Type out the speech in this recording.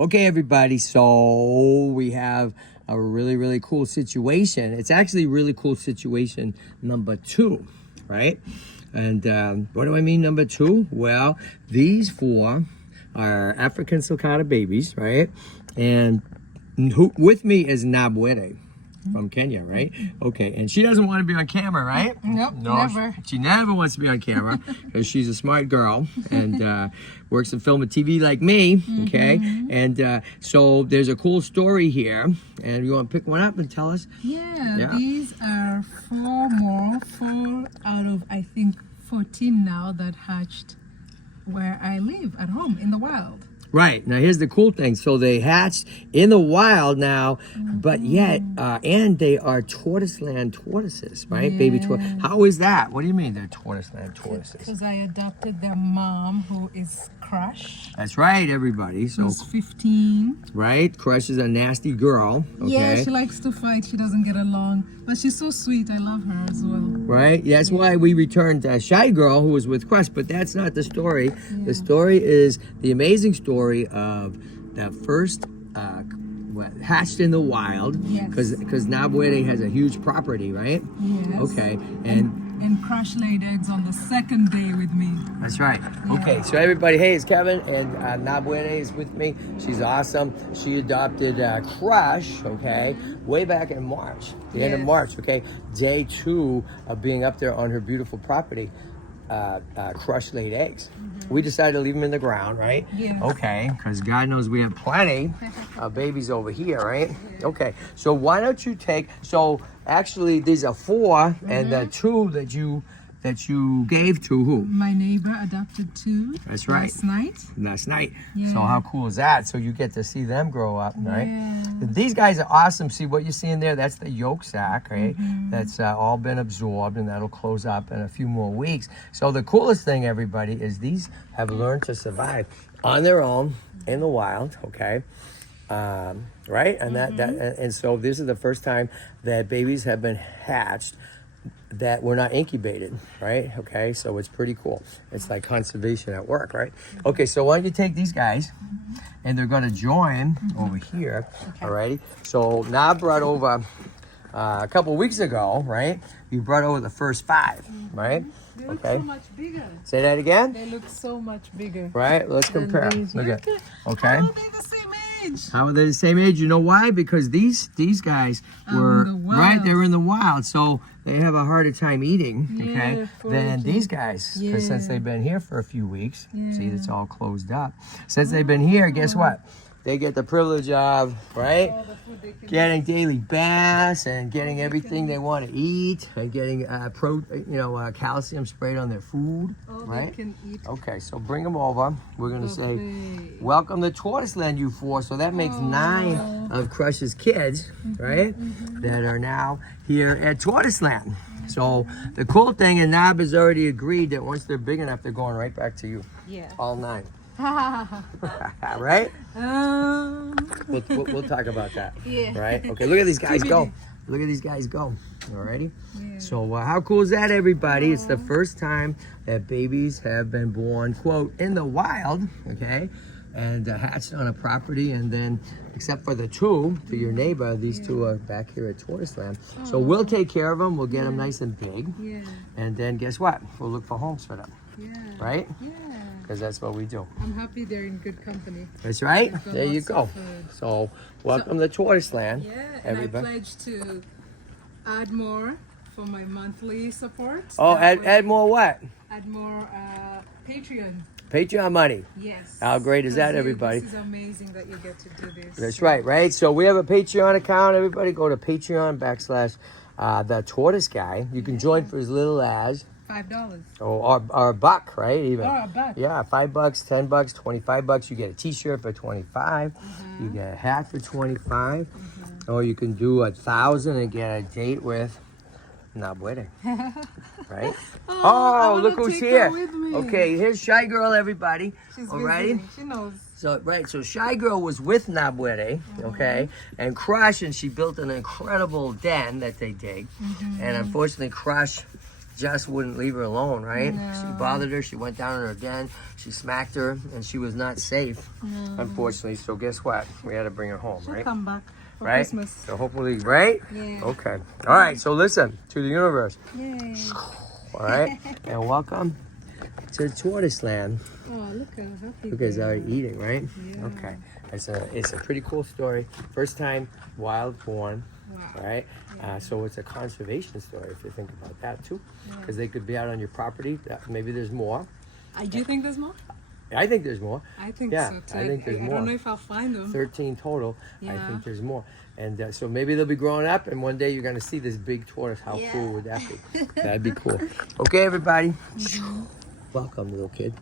Okay, everybody, so we have a really cool situation. It's actually really cool situation number 2, right? And what do I mean number 2? Well, these 4 are African sulcata babies, right? And who with me is Nabwere from Kenya, right? Okay, and she doesn't want to be on camera, right? Nope, No, never. She never wants to be on camera because she's a smart girl and works in film and TV like me, okay? And so there's a cool story here, and you want to pick one up and tell us? Yeah, these are 4 out of, I think, 14 now that hatched where I live at home in the wild. Right. Now, here's the cool thing. So they hatched in the wild now, but yet, and they are tortoise-land tortoises, right? Baby tortoise. How is that? What do you mean they're tortoise-land tortoises? Because I adopted their mom, who is Crush. That's right, everybody. So, Who's 15. right? Crush is a nasty girl, okay? Yeah, she likes to fight. She doesn't get along. But she's so sweet. I love her as well. Right? That's why we returned Shy Girl, who was with Crush, but that's not the story. The story is the amazing story of that first hatched in the wild, because Nabwere has a huge property, right? Yes. Okay, And Crush laid eggs on the second day with me. that's right. Okay, so everybody, hey, it's Kevin, and Nabwere is with me. She's awesome. She adopted Crush, okay, way back in March, the end of March, okay? Day 2 of being up there on her beautiful property. Crush laid eggs. We decided to leave them in the ground, right? Yeah. Okay, because God knows we have plenty of babies over here, right? Okay, so why don't you take, so actually these are 4, and the 2 that you gave to who? My neighbor adopted 2. That's right. Last night. So how cool is that? So you get to see them grow up, right? Yeah. These guys are awesome. See what you're seeing there? That's the yolk sac, right? That's all been absorbed, and that'll close up in a few more weeks. So the coolest thing, everybody, is these have learned to survive on their own in the wild, okay? Right? And and so this is the first time that babies have been hatched that were not incubated, right? Okay, so it's pretty cool. It's like conservation at work, right? Okay, so why don't you take these guys, and they're gonna join over here, alrighty? So now I brought over a couple weeks ago, right? You brought over the first 5, right? They look so much bigger. Say that again? They look so much bigger. Right, let's compare. these. Look at, How okay? are they the same age? How are they the same age? You know why? Because these guys were in the wild. right. They're in the wild, so they have a harder time eating. Okay, Yeah, than foraging. these guys. Because since Yeah. they've been here for a few weeks, see, it's all closed up. Since they've been here, guess what? They get the privilege of right All the food they can getting daily baths and getting everything they want to eat and getting calcium sprayed on their food. all right. they can eat. Okay, so bring them over. We're gonna say. Lovely. Welcome to Tortoise Land, you 4. So that makes 9 of Crush's kids, right? That are now here at Tortoise Land. So the cool thing, and Nab has already agreed that once they're big enough, they're going right back to you. Yeah. All 9. Right? We'll talk about that. Yeah. Right? Okay, look at these guys go. Look at these guys go. Alrighty? So how cool is that, everybody? It's the first time that babies have been born, quote, in the wild, okay? And hatched on a property, and then, except for the 2 to your neighbor, these 2 are back here at Tortoise Land. So we'll take care of them. We'll get them nice and big. Yeah. And then guess what? We'll look for homes for them, Yeah. right? Yeah. Because that's what we do. I'm happy they're in good company. That's right. They've got There you lots go. of food. So welcome to Tortoise Land. Yeah, and everybody. I pledged to add more for my monthly support. Oh, That way- add more what? Add more Patreon. Patreon money. Yes. How great is that, 'Cause everybody? This is amazing that you get to do this. That's right, right? So we have a Patreon account. Everybody go to Patreon / the Tortoise Guy. You can join for as little as, $5. or a buck, right? Even. Or a buck. Yeah, $5, $10, $25. You get a T-shirt for 25. You get a hat for 25. Or you can do 1,000 and get a date with Nabwere. Right? Oh, look who's here. Okay, here's Shy Girl, everybody. She's Alrighty. busy. She knows. So so Shy Girl was with Nabwere, okay, and Crush, and she built an incredible den that they dig. And unfortunately, Crush just wouldn't leave her alone, right? She bothered her. She went down in her den. She smacked her, and she was not safe, unfortunately. So guess what? We had to bring her home, She'll right? come back for Right? Christmas. So hopefully, right? Yeah. Okay. All right. So listen to the universe. Yay. All right. And welcome to Tortoise Land. Oh, look how happy Because they they're are. eating, right? Yeah. Okay. It's a pretty cool story. First time wild born. Wow. Right? So it's a conservation story if you think about that too. Because they could be out on your property. Maybe there's more. Do you think there's more? I think there's more. I think Yeah, so too. I think there's I more. don't know if I'll find them. 13 total. I Yeah. think there's more. And so maybe they'll be growing up and one day you're going to see this big tortoise. How cool would that be? That'd be cool. Okay, everybody. Welcome, little kid.